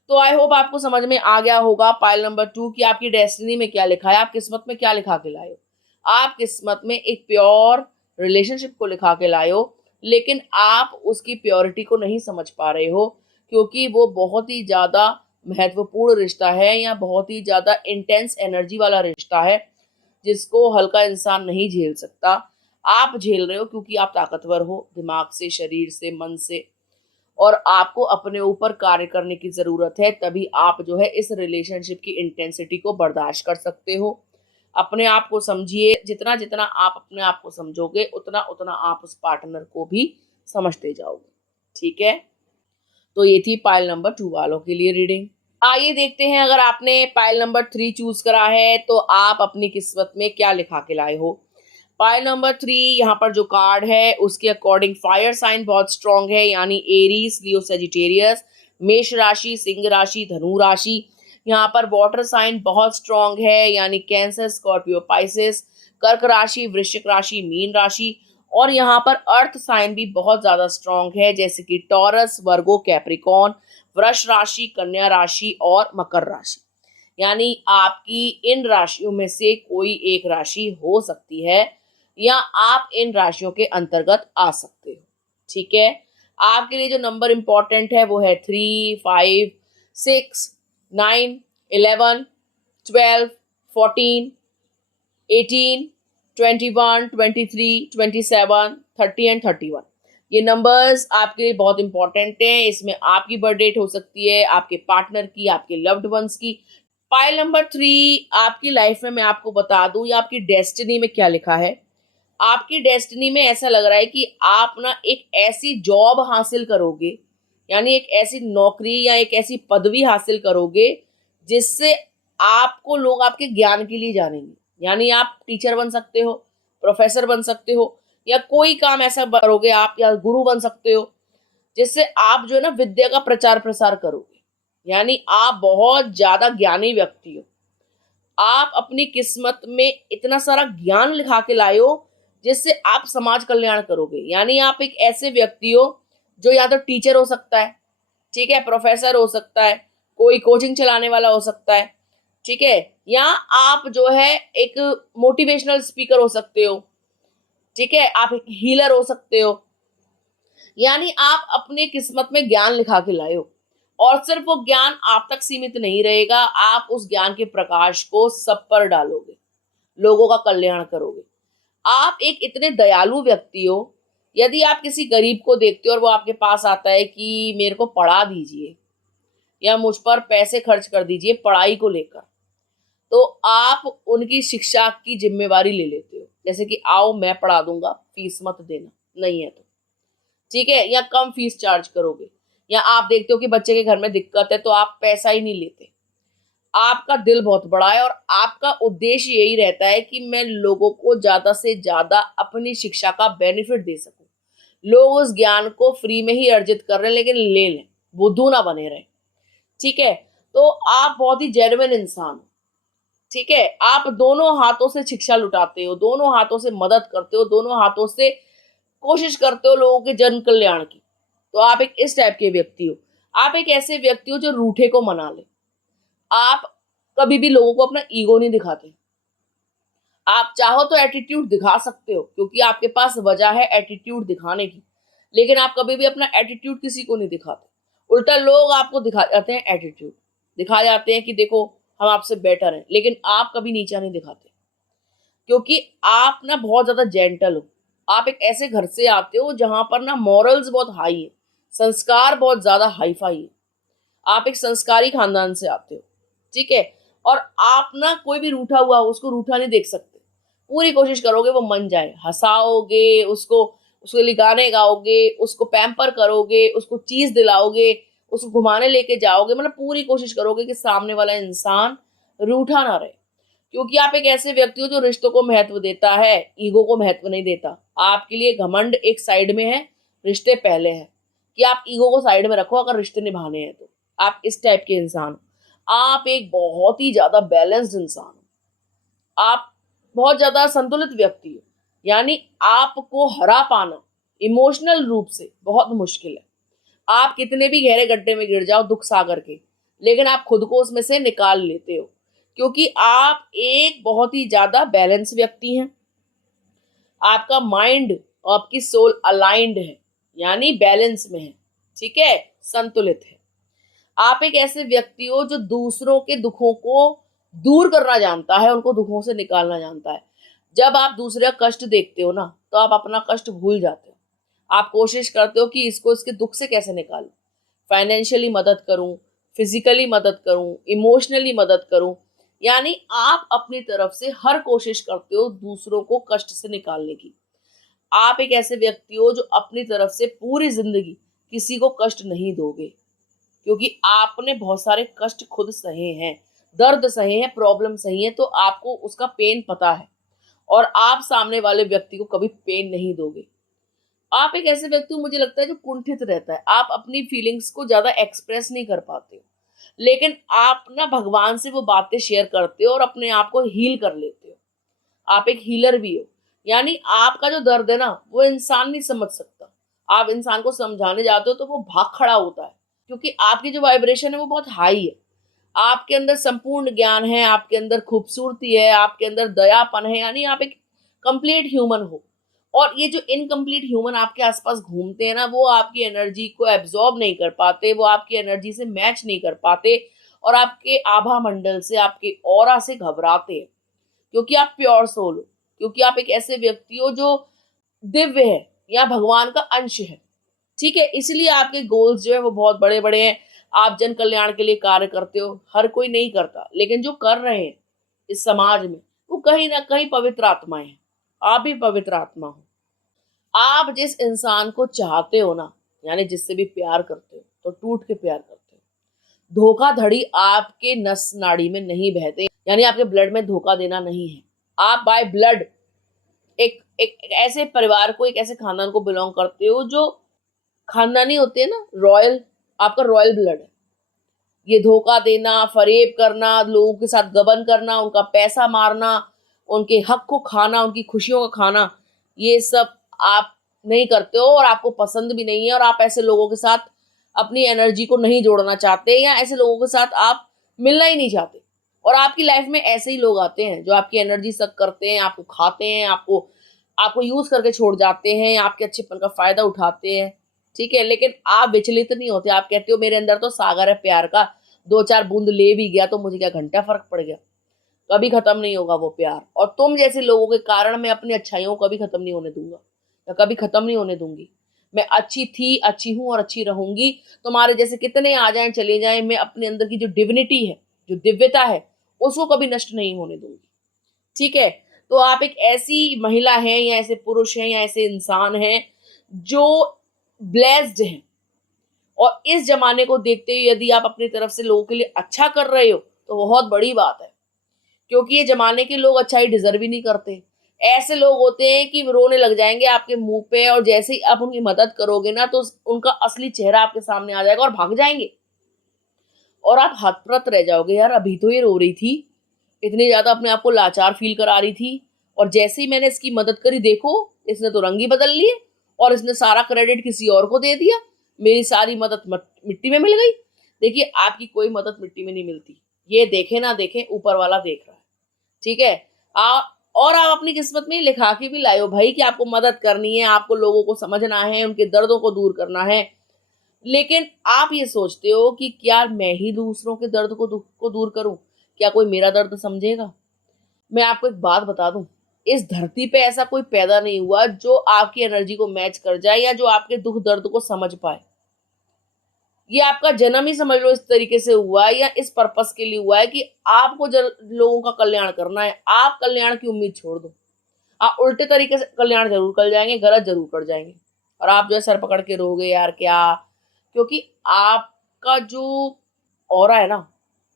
तो आई होप आपको समझ में आ गया होगा पाइल नंबर 2 कि आपकी डेस्टिनी में क्या लिखा है, आप किस्मत में क्या लिखा के लाए हो। आप किस्मत में एक प्योर रिलेशनशिप को लिखा के लाए हो, लेकिन आप उसकी प्योरिटी को नहीं समझ पा रहे हो, क्योंकि वो बहुत ही ज्यादा महत्वपूर्ण रिश्ता है या बहुत ही ज्यादा इंटेंस एनर्जी वाला रिश्ता है, जिसको हल्का इंसान नहीं झेल सकता। आप झेल रहे हो क्योंकि आप ताकतवर हो, दिमाग से, शरीर से, मन से, और आपको अपने ऊपर कार्य करने की जरूरत है, तभी आप जो है इस रिलेशनशिप की इंटेंसिटी को बर्दाश्त कर सकते हो। अपने आप को समझिए, जितना जितना आप अपने आप को समझोगे उतना उतना आप उस पार्टनर को भी समझते जाओगे। ठीक है, तो ये थी पाइल नंबर 2 वालों के लिए रीडिंग। आइए देखते हैं, अगर आपने पाइल नंबर 3 चूज करा है तो आप अपनी किस्मत में क्या लिखा के लाए हो। पाइल नंबर 3, यहाँ पर जो कार्ड है उसके अकॉर्डिंग फायर साइन बहुत स्ट्रांग है, यानी एरीज, लियो, सेजिटेरियस, मेष राशि, सिंह राशि, धनु राशि। यहाँ पर वाटर साइन बहुत स्ट्रांग है, यानी कैंसर, स्कॉर्पियो, पाइसेस, कर्क राशि, वृश्चिक राशि, मीन राशि। और यहाँ पर अर्थ साइन भी बहुत ज्यादा स्ट्रांग है, जैसे कि टॉरस, वर्गो, कैप्रिकॉन, वृष राशि, कन्या राशि और मकर राशि। यानी आपकी इन राशियों में से कोई एक राशि हो सकती है या आप इन राशियों के अंतर्गत आ सकते हो। ठीक है, आपके लिए जो नंबर इंपॉर्टेंट है वो है 3, 5, 6, 9, 11, 12, 14, 18, 21, 23, 27, 30 एंड 31। ये नंबर्स आपके लिए बहुत इंपॉर्टेंट हैं। इसमें आपकी बर्थ डेट हो सकती है, आपके पार्टनर की, आपके लव्ड वंस की। पाइल नंबर 3, आपकी लाइफ में मैं आपको बता दूं, या आपकी डेस्टिनी में क्या लिखा है। आपकी डेस्टिनी में ऐसा लग रहा है कि आप ना एक ऐसी जॉब हासिल करोगे, यानी एक ऐसी नौकरी या एक ऐसी पदवी हासिल करोगे जिससे आपको लोग आपके ज्ञान के लिए जानेंगे। यानी आप टीचर बन सकते हो, प्रोफेसर बन सकते हो, या कोई काम ऐसा करोगे आप, या गुरु बन सकते हो जिससे आप जो है ना विद्या का प्रचार प्रसार करोगे। यानी आप बहुत ज्यादा ज्ञानी व्यक्ति हो। आप अपनी किस्मत में इतना सारा ज्ञान लिखा के लाए हो जिससे आप समाज कल्याण करोगे। यानी आप एक ऐसे व्यक्ति हो जो या तो टीचर हो सकता है, ठीक है, प्रोफेसर हो सकता है, कोई कोचिंग चलाने वाला हो सकता है, ठीक है, या आप जो है एक मोटिवेशनल स्पीकर हो सकते हो, ठीक है, आप एक हीलर हो सकते हो। यानी आप अपने किस्मत में ज्ञान लिखा के लाए हो, और सिर्फ वो ज्ञान आप तक सीमित नहीं रहेगा, आप उस ज्ञान के प्रकाश को सब पर डालोगे, लोगों का कल्याण करोगे। आप एक इतने दयालु व्यक्ति हो, यदि आप किसी गरीब को देखते हो और वो आपके पास आता है कि मेरे को पढ़ा दीजिए या मुझ पर पैसे खर्च कर दीजिए पढ़ाई को लेकर, तो आप उनकी शिक्षा की जिम्मेवारी ले लेते हो, जैसे कि आओ मैं पढ़ा दूंगा, फीस मत देना, नहीं है तो ठीक है, या कम फीस चार्ज करोगे। या आप देखते हो कि बच्चे के घर में दिक्कत है तो आप पैसा ही नहीं लेते। आपका दिल बहुत बड़ा है और आपका उद्देश्य यही रहता है कि मैं लोगों को ज्यादा से ज्यादा अपनी शिक्षा का बेनिफिट दे सकूं। लोग उस ज्ञान को फ्री में ही अर्जित कर रहे हैं, लेकिन ले लें, बुद्धू ना बने रहे। ठीक है, तो आप बहुत ही जेन्युइन इंसान हो। ठीक है, आप दोनों हाथों से शिक्षा लुटाते हो, दोनों हाथों से मदद करते हो, दोनों हाथों से कोशिश करते हो लोगों के जन कल्याण की। तो आप एक इस टाइप के व्यक्ति हो। आप एक ऐसे व्यक्ति हो जो रूठे को मना ले। आप कभी भी लोगों को अपना ईगो नहीं दिखाते। आप चाहो तो एटीट्यूड दिखा सकते हो, क्योंकि आपके पास वजह है एटीट्यूड दिखाने की, लेकिन आप कभी भी अपना एटीट्यूड किसी को नहीं दिखाते। उल्टा लोग आपको दिखा जाते हैं एटीट्यूड, दिखा जाते हैं कि देखो हम आपसे बेटर हैं, लेकिन आप कभी नीचा नहीं दिखाते, क्योंकि आप ना बहुत ज्यादा जेंटल हो। आप एक ऐसे घर से आते हो जहां पर ना मॉरल्स बहुत हाई है, संस्कार बहुत ज्यादा हाई फाई है। आप एक संस्कारी खानदान से आते हो। ठीक है, और आप ना कोई भी रूठा हुआ हो उसको रूठा नहीं देख सकते। पूरी कोशिश करोगे वो मन जाए, हंसाओगे उसको, उसके लिए गाने गाओगे, उसको पैम्पर करोगे, उसको चीज दिलाओगे, उसको घुमाने लेके जाओगे, मतलब पूरी कोशिश करोगे कि सामने वाला इंसान रूठा ना रहे। क्योंकि आप एक ऐसे व्यक्ति हो जो रिश्तों को महत्व देता है, ईगो को महत्व नहीं देता। आपके लिए घमंड एक साइड में है, रिश्ते पहले हैं, कि आप ईगो को साइड में रखो अगर रिश्ते निभाने हैं तो। आप इस टाइप के इंसान हो। आप एक बहुत ही ज्यादा बैलेंस्ड इंसान हो। आप बहुत ज्यादा संतुलित व्यक्ति हो, यानी आपको हरा पाना इमोशनल रूप से बहुत मुश्किल है। आप कितने भी गहरे गड्ढे में गिर जाओ दुख सागर के, लेकिन आप खुद को उसमें से निकाल लेते हो, क्योंकि आप एक बहुत ही ज्यादा बैलेंस व्यक्ति हैं। आपका माइंड और आपकी सोल अलाइंड है, यानी बैलेंस में है। ठीक है, संतुलित है। आप एक ऐसे व्यक्ति हो जो दूसरों के दुखों को दूर करना जानता है, उनको दुखों से निकालना जानता है। जब आप दूसरे का कष्ट देखते हो ना, तो आप अपना कष्ट भूल जाते हो। आप कोशिश करते हो कि इसको इसके दुख से कैसे निकालूं, फाइनेंशियली मदद करूं, फिजिकली मदद करूं, इमोशनली मदद करूं, यानी आप अपनी तरफ से हर कोशिश करते हो दूसरों को कष्ट से निकालने की। आप एक ऐसे व्यक्ति हो जो अपनी तरफ से पूरी जिंदगी किसी को कष्ट नहीं दोगे, क्योंकि आपने बहुत सारे कष्ट खुद सहे हैं, दर्द सहे हैं, प्रॉब्लम सही है, तो आपको उसका पेन पता है, और आप सामने वाले व्यक्ति को कभी पेन नहीं दोगे। आप एक ऐसे व्यक्ति हो, मुझे लगता है, जो कुंठित रहता है। आप अपनी फीलिंग्स को ज्यादा एक्सप्रेस नहीं कर पाते हो, लेकिन आप ना भगवान से वो बातें शेयर करते हो और अपने आप को हील कर लेते हो। आप एक हीलर भी हो, यानी आपका जो दर्द है ना, वो इंसान नहीं समझ सकता। आप इंसान को समझाने जाते हो तो वो भाग खड़ा होता है, क्योंकि आपकी जो वाइब्रेशन है वो बहुत हाई है। आपके अंदर संपूर्ण ज्ञान है, आपके अंदर खूबसूरती है, आपके अंदर दयापन है, यानी आप एक कंप्लीट ह्यूमन हो। और ये जो इनकम्प्लीट ह्यूमन आपके आसपास घूमते हैं ना, वो आपकी एनर्जी को एब्जॉर्ब नहीं कर पाते, वो आपकी एनर्जी से मैच नहीं कर पाते, और आपके आभा मंडल से, आपके ऑरा से घबराते हैं, क्योंकि आप प्योर सोल हो, क्योंकि आप एक ऐसे व्यक्ति हो जो दिव्य है या भगवान का अंश है। ठीक है, इसलिए आपके गोल्स जो है वो बहुत बड़े बड़े हैं। आप जन कल्याण के लिए कार्य करते हो, हर कोई नहीं करता, लेकिन जो कर रहे हैं इस समाज में, वो कहीं ना कहीं पवित्र आत्माएं हैं। आप भी पवित्र आत्मा हो। आप जिस इंसान को चाहते हो ना, यानी जिससे भी प्यार करते हो, तो टूट के प्यार करते हो। धोखाधड़ी आपके नस नाड़ी में नहीं बहते, यानी आपके ब्लड में धोखा देना नहीं है। आप बाय ब्लड एक ऐसे परिवार को, एक ऐसे खानदान को बिलोंग करते हो जो खानदानी होते हैं ना, रॉयल, आपका रॉयल ब्लड है। ये धोखा देना, फरेब करना, लोगों के साथ गबन करना, उनका पैसा मारना, उनके हक को खाना, उनकी खुशियों का खाना, ये सब आप नहीं करते हो, और आपको पसंद भी नहीं है, और आप ऐसे लोगों के साथ अपनी एनर्जी को नहीं जोड़ना चाहते, या ऐसे लोगों के साथ आप मिलना ही नहीं चाहते। और आपकी लाइफ में ऐसे ही लोग आते हैं जो आपकी एनर्जी सक करते हैं, आपको खाते हैं, आपको आपको यूज करके छोड़ जाते हैं, आपके अच्छेपन का फायदा उठाते हैं। ठीक है, लेकिन आप विचलित नहीं होते। आप कहते हो मेरे अंदर तो सागर है प्यार का, दो चार बूंद ले भी गया तो मुझे क्या घंटा फर्क पड़ गया। कभी खत्म नहीं होगा वो प्यार, और तुम जैसे लोगों के कारण मैं अपनी अच्छाइयों को कभी खत्म नहीं होने दूंगा, या कभी खत्म नहीं होने दूंगी। मैं अच्छी थी, अच्छी हूं और अच्छी रहूंगी। तुम्हारे जैसे कितने आ जाएं चले जाएं, मैं अपने अंदर की जो डिविनिटी है, जो दिव्यता है, उसको कभी नष्ट नहीं होने दूंगी। ठीक है, तो आप एक ऐसी महिला हैं, या ऐसे पुरुष हैं, या ऐसे इंसान हैं जो ब्लेस्ड हैं। और इस जमाने को देखते हुए यदि आप अपनी तरफ से लोगों के लिए अच्छा कर रहे हो, तो बहुत बड़ी बात है, क्योंकि ये जमाने के लोग अच्छाई डिजर्व ही नहीं करते। ऐसे लोग होते हैं कि रोने लग जाएंगे आपके मुंह पे, और जैसे ही आप उनकी मदद करोगे ना तो उनका असली चेहरा आपके सामने आ जाएगा और भाग जाएंगे, और आप हतप्रत रह जाओगे, यार अभी तो ये रो रही थी, इतनी ज्यादा अपने आप को लाचार फील करा रही थी, और जैसे ही मैंने इसकी मदद करी, देखो इसने तो रंग ही बदल लिए और इसने सारा क्रेडिट किसी और को दे दिया, मेरी सारी मदद मिट्टी में मिल गई। देखिए, आपकी कोई मदद मिट्टी में नहीं मिलती, ये देखे ना देखे ऊपर वाला देख रहा है, ठीक है। आ, और आप अपनी किस्मत में लिखा के भी लाए हो भाई कि आपको मदद करनी है, आपको लोगों को समझना है, उनके दर्दों को दूर करना है, लेकिन आप ये सोचते हो कि क्या मैं ही दूसरों के दर्द को, दुख को दूर करूं, क्या कोई मेरा दर्द समझेगा। मैं आपको एक बात बता दूं, इस धरती पे ऐसा कोई पैदा नहीं हुआ जो आपकी एनर्जी को मैच कर जाए या जो आपके दुख दर्द को समझ पाए। ये आपका जन्म ही समझ लो इस तरीके से हुआ है, या इस पर्पस के लिए हुआ है कि आपको लोगों का कल्याण करना है। आप कल्याण की उम्मीद छोड़ दो, आप उल्टे तरीके से कल्याण जरूर कर जाएंगे, गलत जरूर कर जाएंगे, और आप जो है सर पकड़ के रोगे यार क्या, क्योंकि आपका जो ऑरा है ना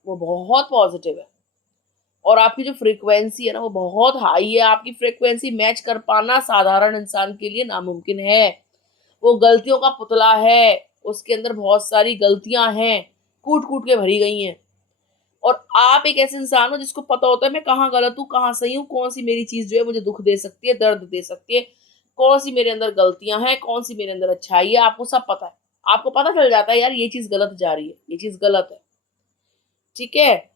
वो बहुत पॉजिटिव है, और आपकी जो फ्रीक्वेंसी है ना वो बहुत हाई है। आपकी फ्रीक्वेंसी मैच कर पाना साधारण इंसान के लिए नामुमकिन है। वो गलतियों का पुतला है, उसके अंदर बहुत सारी गलतियां हैं, कूट कूट के भरी गई हैं, और आप एक ऐसे इंसान हो जिसको पता होता है मैं कहाँ गलत हूँ, कहाँ सही हूँ, कौन सी मेरी चीज जो है मुझे दुख दे सकती है, दर्द दे सकती है, कौन सी मेरे अंदर गलतियां हैं, कौन सी मेरे अंदर अच्छाई है, आपको सब पता है। आपको पता चल जाता है यार ये चीज गलत जा रही है, ये चीज गलत है, ठीक है।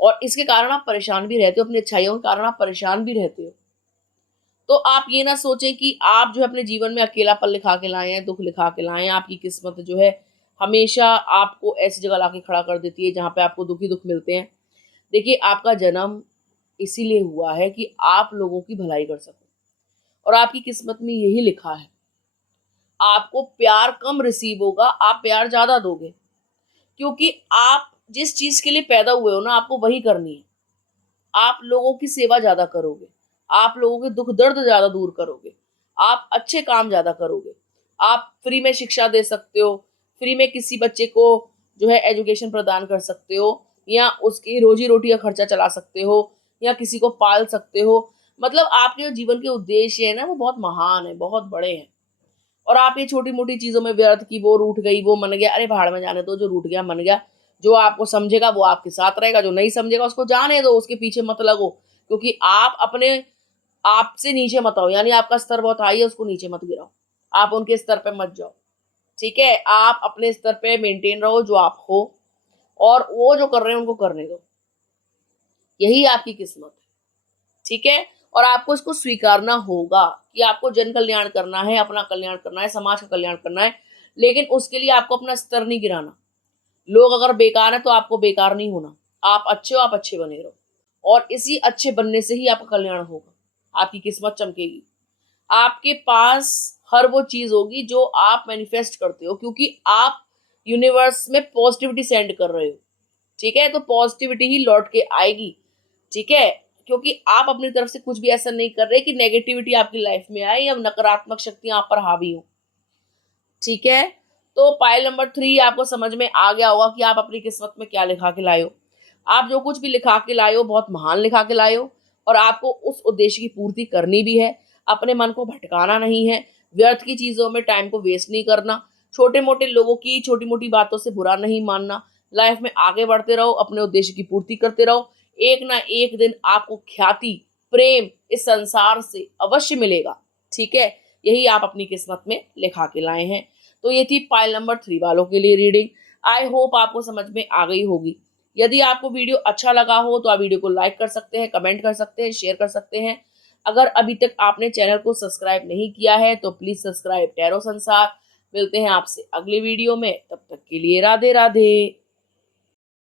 और इसके कारण आप परेशान भी रहते हो, अपनी अच्छाइयों के कारण आप परेशान भी रहते हो। तो आप ये ना सोचें कि आप जो है अपने जीवन में अकेलापन लिखा के लाए हैं, दुख लिखा के लाए हैं। आपकी किस्मत जो है हमेशा आपको ऐसी जगह लाके खड़ा कर देती है जहाँ पे आपको दुख ही दुख मिलते हैं। देखिए, आपका जन्म इसीलिए हुआ है कि आप लोगों की भलाई कर सको, और आपकी किस्मत में यही लिखा है। आपको प्यार कम रिसीव होगा, आप प्यार ज्यादा दोगे, क्योंकि आप जिस चीज के लिए पैदा हुए हो ना आपको वही करनी है। आप लोगों की सेवा ज्यादा करोगे, आप लोगों के दुख दर्द ज्यादा दूर करोगे, आप अच्छे काम ज्यादा करोगे, आप फ्री में शिक्षा दे सकते हो, फ्री में किसी बच्चे को जो है एजुकेशन प्रदान कर सकते हो, या उसकी रोजी रोटी का खर्चा चला सकते हो, या किसी को पाल सकते हो। मतलब आपके जो जीवन के उद्देश्य है ना वो बहुत महान है, बहुत बड़े हैं, और आप ये छोटी मोटी चीजों में व्यर्थ की वो रूठ गई, वो मन गया, अरे भाड़ में जाने दो, जो रूठ गया मन गया। जो आपको समझेगा वो आपके साथ रहेगा, जो नहीं समझेगा उसको जाने दो, उसके पीछे मत लगो, क्योंकि आप अपने आप से नीचे मत आओ, यानी आपका स्तर बहुत हाई है उसको नीचे मत गिराओ, आप उनके स्तर पे मत जाओ, ठीक है। आप अपने स्तर पे मेंटेन रहो जो आप हो, और वो जो कर रहे हैं उनको करने दो, यही आपकी किस्मत है, ठीक है। और आपको इसको स्वीकारना होगा कि आपको जन कल्याण करना है, अपना कल्याण करना है, समाज का कल्याण करना है, लेकिन उसके लिए आपको अपना स्तर नहीं गिराना। लोग अगर बेकार है तो आपको बेकार नहीं होना, आप अच्छे हो, आप अच्छे बने रहो, और इसी अच्छे बनने से ही आपका कल्याण होगा, आपकी किस्मत चमकेगी, आपके पास हर वो चीज होगी जो आप मैनिफेस्ट करते हो, क्योंकि आप यूनिवर्स में पॉजिटिविटी सेंड कर रहे हो, ठीक है। तो पॉजिटिविटी ही लौट के आएगी, ठीक है, क्योंकि आप अपनी तरफ से कुछ भी ऐसा नहीं कर रहे कि नेगेटिविटी आपकी लाइफ में आए या नकारात्मक शक्तियां आप पर हावी हो, ठीक है। तो पाइल नंबर 3 आपको समझ में आ गया होगा कि आप अपनी किस्मत में क्या लिखा के लाए हो। आप जो कुछ भी लिखा के लाए हो बहुत महान लिखा के लाए हो, और आपको उस उद्देश्य की पूर्ति करनी भी है। अपने मन को भटकाना नहीं है, व्यर्थ की चीजों में टाइम को वेस्ट नहीं करना, छोटे मोटे लोगों की छोटी मोटी बातों से बुरा नहीं मानना, लाइफ में आगे बढ़ते रहो, अपने उद्देश्य की पूर्ति करते रहो। एक ना एक दिन आपको ख्याति, प्रेम इस संसार से अवश्य मिलेगा, ठीक है। यही आप अपनी किस्मत में लिखा के लाए हैं। तो ये थी पाइल नंबर 3 वालों के लिए रीडिंग। आई होप आपको समझ में आ गई होगी। यदि आपको वीडियो अच्छा लगा हो तो आप वीडियो को लाइक कर सकते हैं, कमेंट कर सकते हैं, शेयर कर सकते हैं। अगर अभी तक आपने चैनल को सब्सक्राइब नहीं किया है तो प्लीज सब्सक्राइब टैरो संसार। मिलते हैं आपसे अगली वीडियो में, तब तक के लिए राधे राधे।